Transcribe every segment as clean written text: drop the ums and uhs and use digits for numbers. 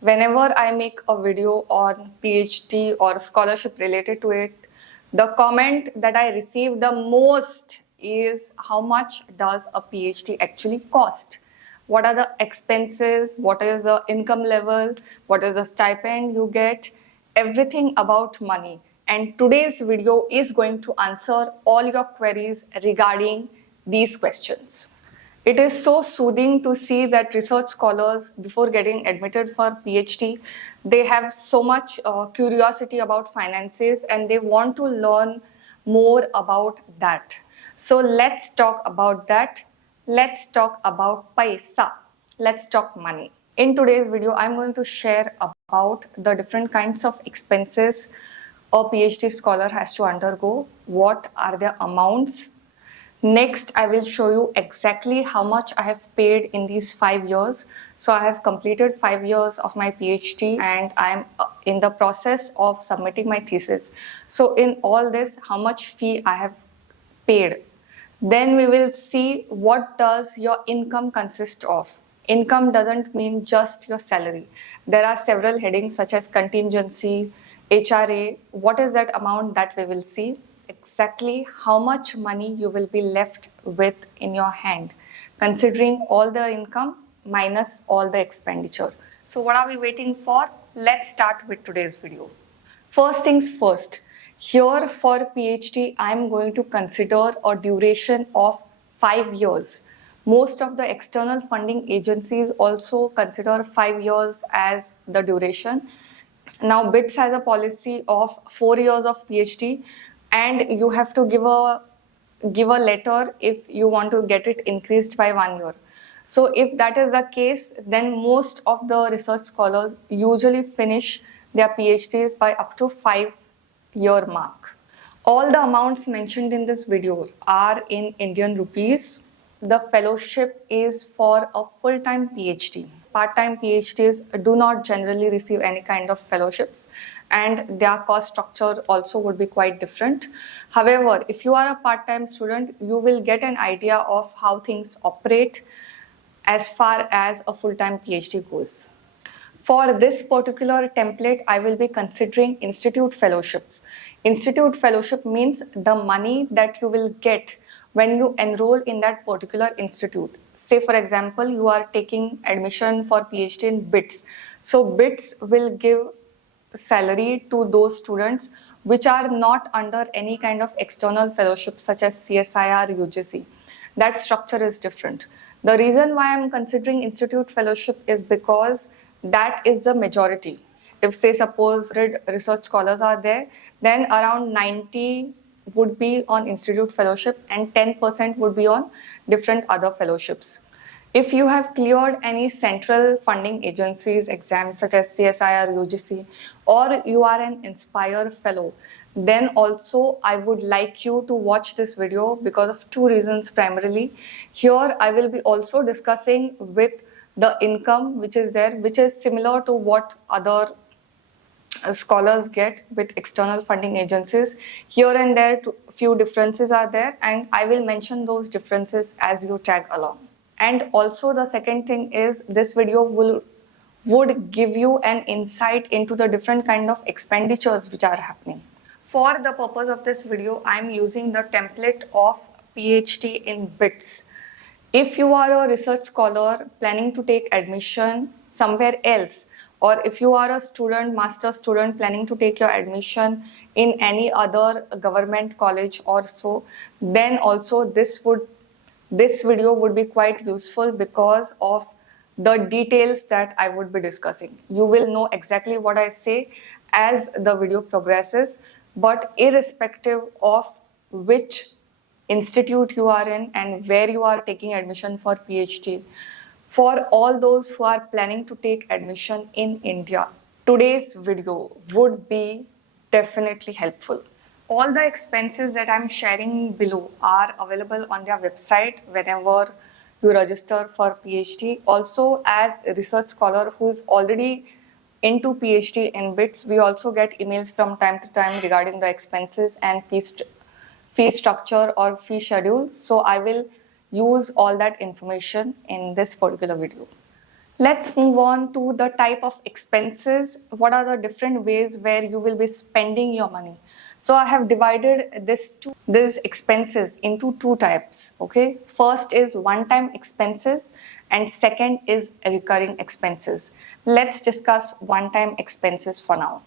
Whenever I make a video on PhD or scholarship related to it, the comment that I receive the most is how much does a PhD actually cost? What are the expenses? What is the income level? What is the stipend you get? Everything about money. And today's video is going to answer all your queries regarding these questions. It is so soothing to see that research scholars, before getting admitted for PhD, they have so much curiosity about finances and they want to learn more about that. So let's talk about that. Let's talk about paisa. Let's talk money. In today's video, I'm going to share about the different kinds of expenses a PhD scholar has to undergo, what are their amounts. Next, I will show you exactly how much I have paid in these 5 years. So I have completed 5 years of my PhD and I am in the process of submitting my thesis. So in all this, how much fee I have paid. Then we will see what does your income consist of. Income doesn't mean just your salary. There are several headings such as contingency, HRA. What is that amount that we will see? Exactly how much money you will be left with in your hand, considering all the income minus all the expenditure. So what are we waiting for? Let's start with today's video. First things first, here for PhD, I'm going to consider a duration of 5 years. Most of the external funding agencies also consider 5 years as the duration. Now, BITS has a policy of 4 years of PhD, and you have to give a letter if you want to get it increased by 1 year. So if that is the case, then most of the research scholars usually finish their PhDs by up to 5-year mark. All the amounts mentioned in this video are in Indian rupees. The fellowship is for a full-time PhD. Part-time PhDs do not generally receive any kind of fellowships and their cost structure also would be quite different. However, if you are a part-time student, you will get an idea of how things operate as far as a full-time PhD goes. For this particular template, I will be considering institute fellowships. Institute fellowship means the money that you will get when you enroll in that particular institute. Say, for example, you are taking admission for PhD in BITS. So BITS will give salary to those students which are not under any kind of external fellowship such as CSIR, UGC. That structure is different. The reason why I'm considering institute fellowship is because that is the majority. If say suppose research scholars are there, then around 90 would be on institute fellowship and 10% would be on different other fellowships. If you have cleared any central funding agencies exams such as CSIR, UGC, or you are an Inspire fellow, then also I would like you to watch this video because of 2 reasons primarily. Here I will be also discussing with the income which is there, which is similar to what other scholars get with external funding agencies. Here and there, few differences are there, and I will mention those differences as you tag along. And also the second thing is this video would give you an insight into the different kind of expenditures which are happening. For the purpose of this video, I am using the template of PhD in BITS. If you are a research scholar planning to take admission somewhere else, or if you are a student, master student planning to take your admission in any other government college or so, then also this video would be quite useful because of the details that I would be discussing. You will know exactly what I say as the video progresses, but irrespective of which institute you are in and where you are taking admission for PhD, for all those who are planning to take admission in India, today's video would be definitely helpful. All the expenses that I'm sharing below are available on their website whenever you register for PhD. Also, as a research scholar who is already into PhD in BITS, we also get emails from time to time regarding the expenses and fee structure or fee schedule. So I will use all that information in this particular video. Let's move on to the type of expenses. What are the different ways where you will be spending your money? So I have divided these expenses into two types. Okay, first is one-time expenses, and second is recurring expenses. Let's discuss one-time expenses for now.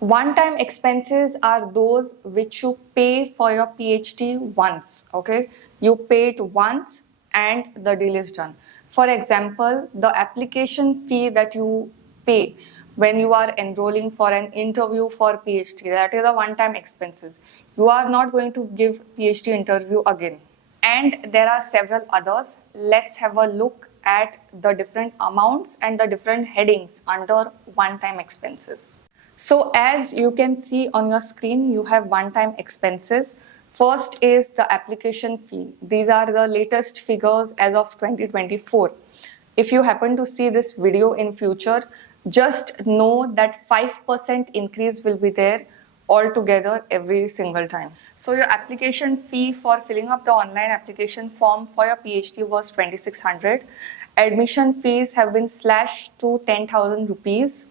One-time expenses are those which you pay for your PhD once. Okay, you pay it once and the deal is done. For example, the application fee that you pay when you are enrolling for an interview for PhD, that is a one-time expenses. You are not going to give PhD interview again. And there are several others. Let's have a look at the different amounts and the different headings under one-time expenses. So as you can see on your screen, you have one-time expenses. First is the application fee. These are the latest figures as of 2024. If you happen to see this video in future, just know that 5% increase will be there altogether every single time. So your application fee for filling up the online application form for your PhD was 2600. Admission fees have been slashed to 10,000 rupees.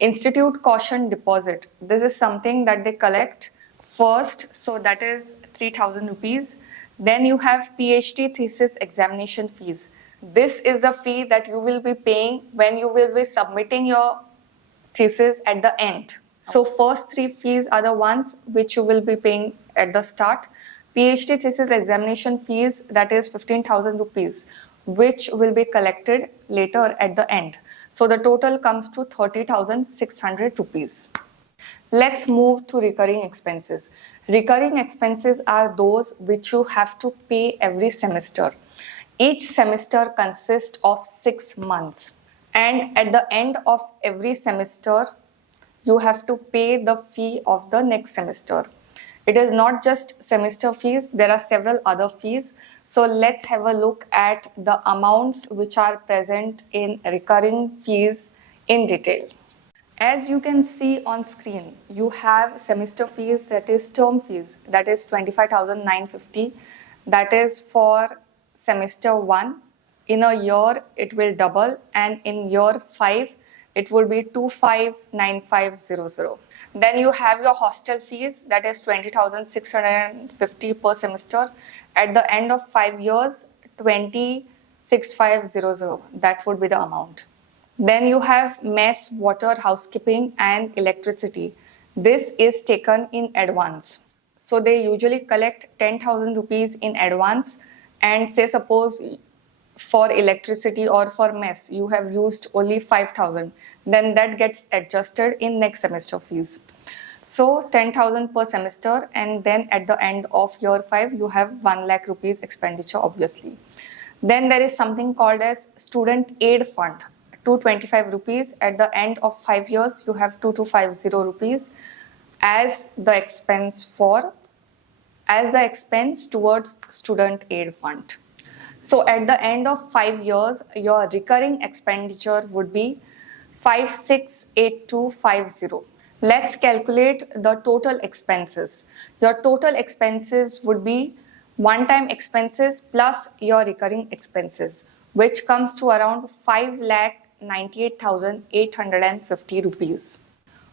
Institute caution deposit. This is something that they collect first, so that is 3,000 rupees. Then you have PhD thesis examination fees. This is the fee that you will be paying when you will be submitting your thesis at the end. So first three fees are the ones which you will be paying at the start. PhD thesis examination fees, that is 15,000 rupees, which will be collected later at the end. So the total comes to 30,600 rupees. Let's move to recurring expenses. Recurring expenses are those which you have to pay every semester. Each semester consists of 6 months. And at the end of every semester, you have to pay the fee of the next semester. It is not just semester fees, there are several other fees. So let's have a look at the amounts which are present in recurring fees in detail. As you can see on screen, you have semester fees, that is term fees, that is 25,950. That is for semester 1. In a year, it will double, and in year 5, it will be 259500. Then you have your hostel fees, that is 20,650 per semester. At the end of 5 years, 206500. That would be the amount. Then you have mess, water, housekeeping, and electricity. This is taken in advance. So they usually collect 10,000 rupees in advance, and say suppose for electricity or for mess you have used only 5,000, then that gets adjusted in next semester fees. So 10,000 per semester, and then at the end of year 5 you have 1 lakh rupees expenditure obviously. Then there is something called as student aid fund, 225 rupees. At the end of 5 years you have 2250 rupees as the expense towards student aid fund. So at the end of 5 years, your recurring expenditure would be 568250. Let's calculate the total expenses. Your total expenses would be one-time expenses plus your recurring expenses, which comes to around 5,98,850 rupees.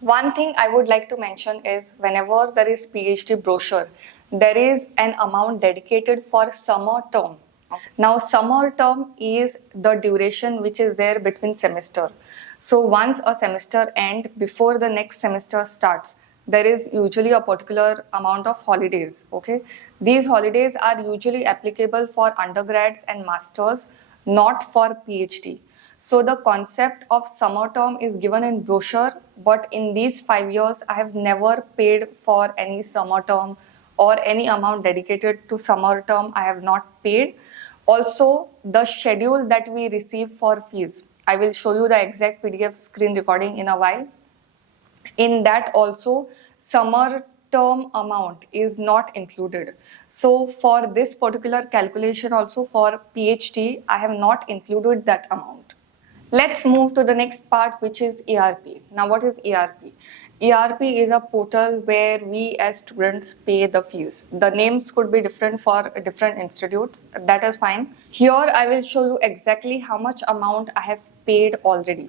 One thing I would like to mention is whenever there is PhD brochure, there is an amount dedicated for summer term. Now, summer term is the duration which is there between semester. So once a semester ends, before the next semester starts, there is usually a particular amount of holidays. Okay, these holidays are usually applicable for undergrads and masters, not for PhD. So the concept of summer term is given in brochure, but in these 5 years, I have never paid for any summer term or any amount dedicated to summer term. I have not paid. Also, the schedule that we receive for fees, I will show you the exact PDF screen recording in a while. In that also, summer term amount is not included. So for this particular calculation also for PhD, I have not included that amount. Let's move to the next part, which is ERP. Now, what is ERP? ERP is a portal where we as students pay the fees. The names could be different for different institutes. That is fine. Here, I will show you exactly how much amount I have paid already.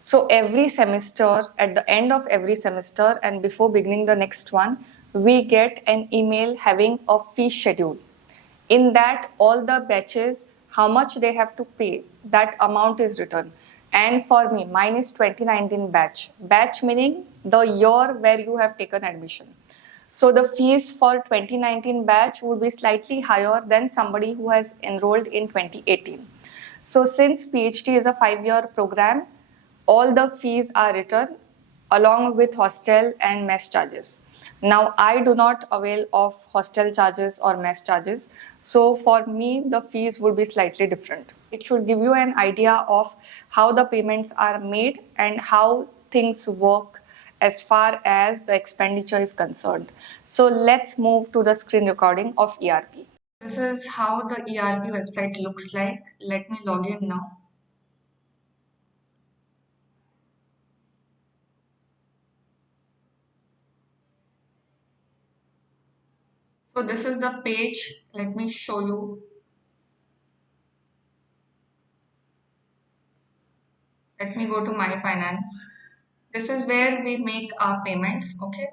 So every semester, at the end of every semester and before beginning the next one, we get an email having a fee schedule. In that, all the batches, how much they have to pay, that amount is written. And for me, mine is 2019 batch. Batch meaning the year where you have taken admission. So the fees for 2019 batch would be slightly higher than somebody who has enrolled in 2018. So since PhD is a 5-year program, all the fees are written along with hostel and mess charges. Now, I do not avail of hostel charges or mess charges. So for me, the fees would be slightly different. It should give you an idea of how the payments are made and how things work as far as the expenditure is concerned. So let's move to the screen recording of ERP. This is how the ERP website looks like. Let me log in now. So this is the page. Let me show you. Let me go to my finance. This is where we make our payments. Okay.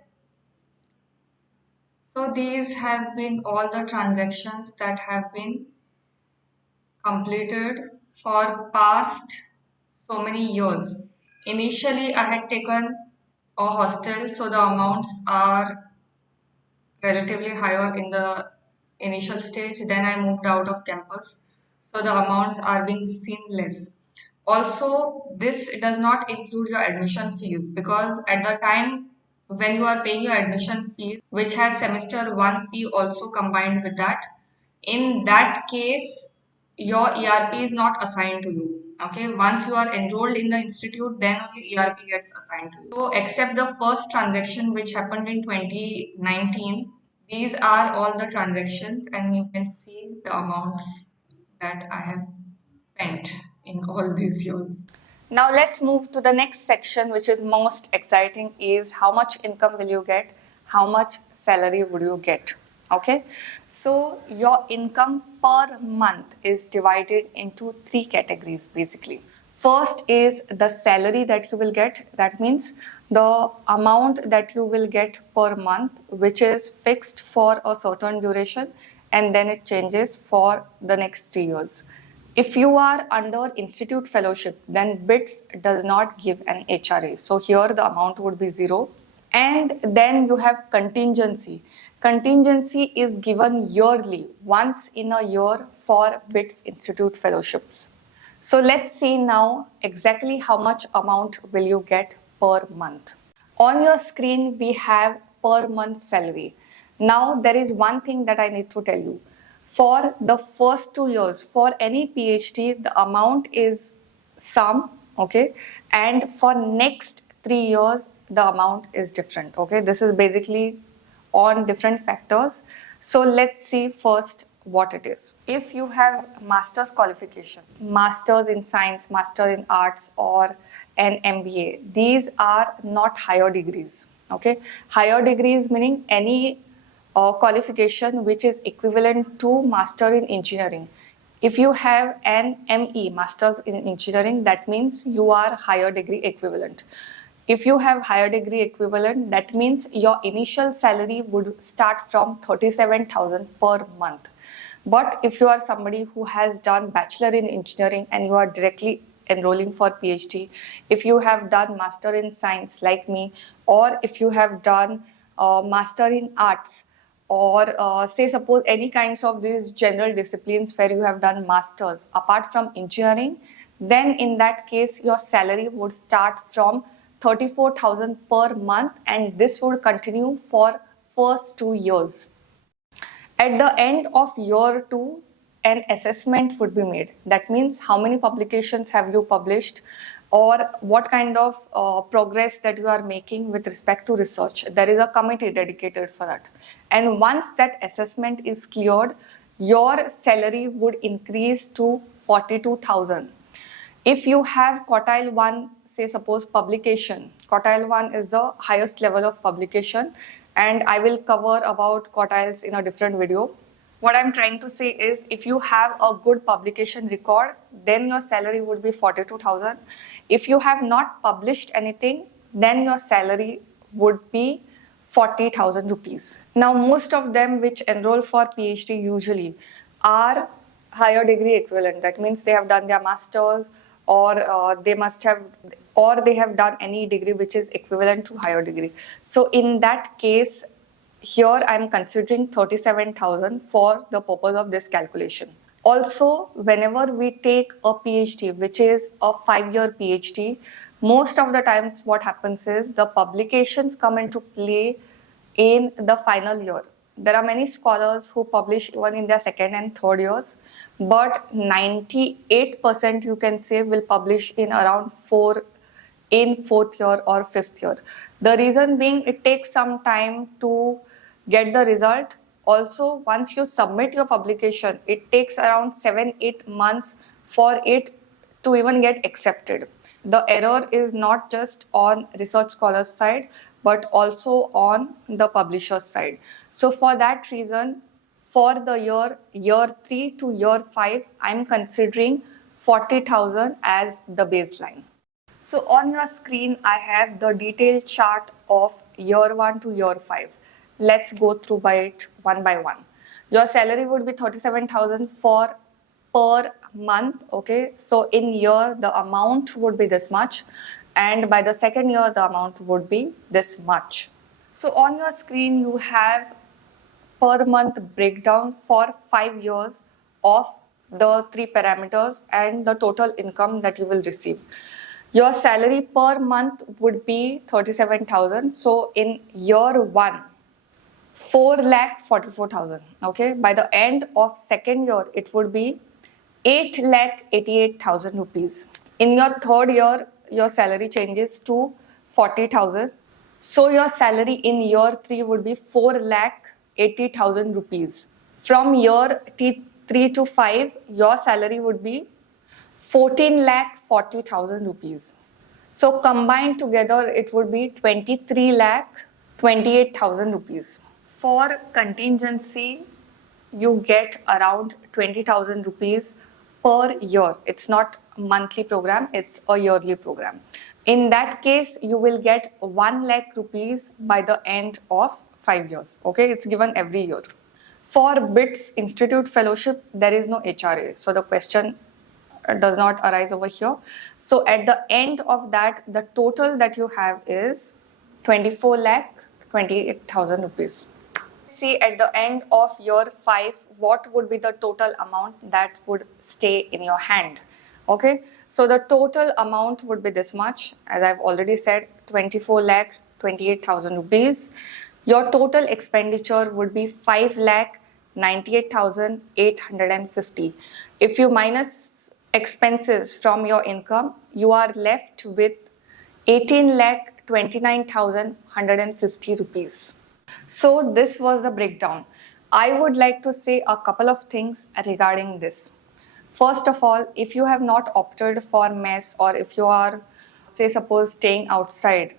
So these have been all the transactions that have been completed for past so many years. Initially, I had taken a hostel, so the amounts are relatively higher in the initial stage. Then I moved out of campus, so the amounts are being seen less. Also, this does not include your admission fees because at the time when you are paying your admission fees, which has semester one fee also combined with that, in that case, your ERP is not assigned to you. Okay, once you are enrolled in the institute, then only ERP gets assigned to you. So, except the first transaction which happened in 2019, these are all the transactions, and you can see the amounts that I have spent in all these years. Now let's move to the next section, which is most exciting, is how much income will you get, how much salary would you get. Okay, so your income per month is divided into 3 categories basically. First is the salary that you will get. That means the amount that you will get per month, which is fixed for a certain duration and then it changes for the next 3 years. If you are under institute fellowship, then BITS does not give an HRA. So here the amount would be 0. And then you have contingency. Contingency is given yearly, once in a year for BITS institute fellowships. So let's see now exactly how much amount will you get per month. On your screen, we have per month salary. Now there is one thing that I need to tell you. For the first 2 years, for any PhD, the amount is sum, okay? And for next 3 years, the amount is different, okay? This is basically on different factors. So let's see first what it is. If you have master's qualification, master's in science, master in arts, or an MBA, these are not higher degrees, okay? Higher degrees meaning any qualification which is equivalent to master in engineering. If you have an ME, Masters in Engineering, that means you are higher degree equivalent. If you have higher degree equivalent, that means your initial salary would start from 37,000 per month. But if you are somebody who has done bachelor in engineering and you are directly enrolling for PhD, if you have done master in science like me, or if you have done master in arts, or say suppose any kinds of these general disciplines where you have done masters apart from engineering, then in that case your salary would start from 34,000 per month and this would continue for first 2 years. At the end of year 2, an assessment would be made. That means how many publications have you published or what kind of progress that you are making with respect to research. There is a committee dedicated for that. And once that assessment is cleared, your salary would increase to 42,000. If you have quartile 1, say suppose publication, quartile 1 is the highest level of publication and I will cover about quartiles in a different video. What I'm trying to say is if you have a good publication record, then your salary would be 42,000. If you have not published anything, then your salary would be 40,000 rupees. Now, most of them which enroll for PhD usually are higher degree equivalent. That means they have done their masters, or they have done any degree which is equivalent to higher degree. So in that case, here I'm considering 37,000 for the purpose of this calculation. Also, whenever we take a PhD, which is a 5-year PhD, most of the times what happens is the publications come into play in the final year. There are many scholars who publish even in their second and third years, but 98% you can say will publish in around fourth year or fifth year. The reason being it takes some time to get the result. Also, once you submit your publication, it takes around 7-8 months for it to even get accepted. The error is not just on research scholars side, but also on the publisher's side. So for that reason, for the year 3 to year 5, I'm considering 40,000 as the baseline. So on your screen, I have the detailed chart of year 1 to year 5. Let's go through by it one by one. Your salary would be 37,000 for per month. Okay, so in year the amount would be this much, and by the second year the amount would be this much. So on your screen you have per month breakdown for 5 years of the 3 parameters and the total income that you will receive. Your salary per month would be 37,000. So in year 1, 4,44,000. Okay, by the end of second year, it would be 8,88,000 rupees. In your third year, your salary changes to 40,000. So your salary in year 3 would be 4,80,000 rupees. From year 3 to 5, your salary would be 14,40,000 rupees. So combined together, it would be 23,28,000 rupees. For contingency, you get around 20,000 rupees per year. It's not a monthly program, it's a yearly program. In that case, you will get 1 lakh rupees by the end of 5 years. Okay, it's given every year. For BITS Institute Fellowship, there is no HRA. So the question does not arise over here. So at the end of that, the total that you have is 24,28,000 rupees. See at the end of year 5, what would be the total amount that would stay in your hand. Okay, so the total amount would be this much. As I've already said, 24,28,000 rupees. Your total expenditure would be 5,98,850. If you minus expenses from your income, you are left with 18,29,150 rupees. So this was the breakdown. I would like to say a couple of things regarding this. First of all, if you have not opted for mess, or if you are, say, suppose staying outside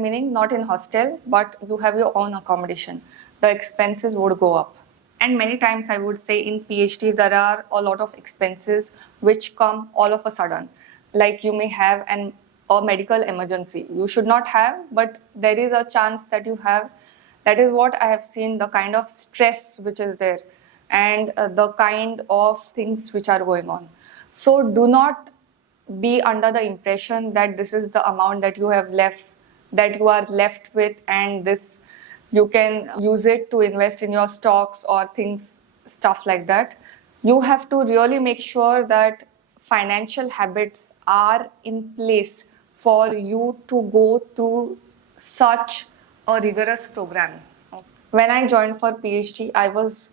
meaning not in hostel, but you have your own accommodation, the expenses would go up. And many times I would say in PhD, there are a lot of expenses which come all of a sudden. Like you may have a medical emergency. You should not have, but there is a chance that you have. That is what I have seen, the kind of stress which is there, and the kind of things which are going on. So do not be under the impression that this is the amount that you are left with, and this you can use it to invest in your stocks or stuff like that. You have to really make sure that financial habits are in place for you to go through such a rigorous program. When I joined for PhD, I was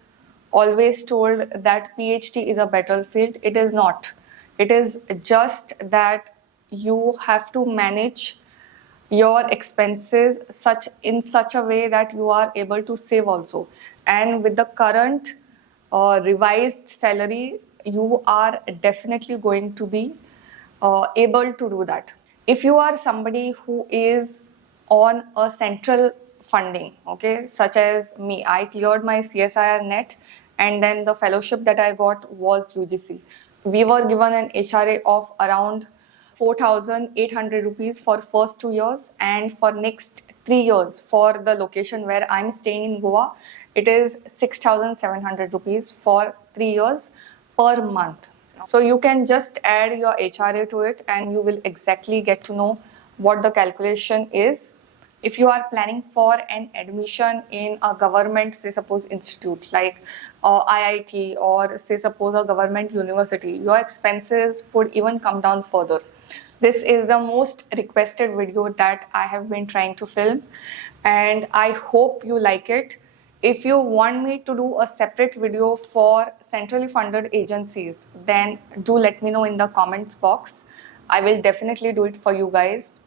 always told that PhD is a battlefield. It is not. It is just that you have to manage your expenses in such a way that you are able to save also. And with the current revised salary, you are definitely going to be able to do that. If you are somebody who is on a central funding, okay, such as me, I cleared my CSIR net and then the fellowship that I got was UGC. We were given an HRA of around 4,800 rupees for first 2 years, and for next 3 years for the location where I'm staying in Goa, it is 6,700 rupees for 3 years per month. So you can just add your HRA to it and you will exactly get to know what the calculation is. If you are planning for an admission in a government, say suppose institute like IIT, or say suppose a government university, your expenses would even come down further. This is the most requested video that I have been trying to film, and I hope you like it. If you want me to do a separate video for centrally funded agencies, then do let me know in the comments box. I will definitely do it for you guys.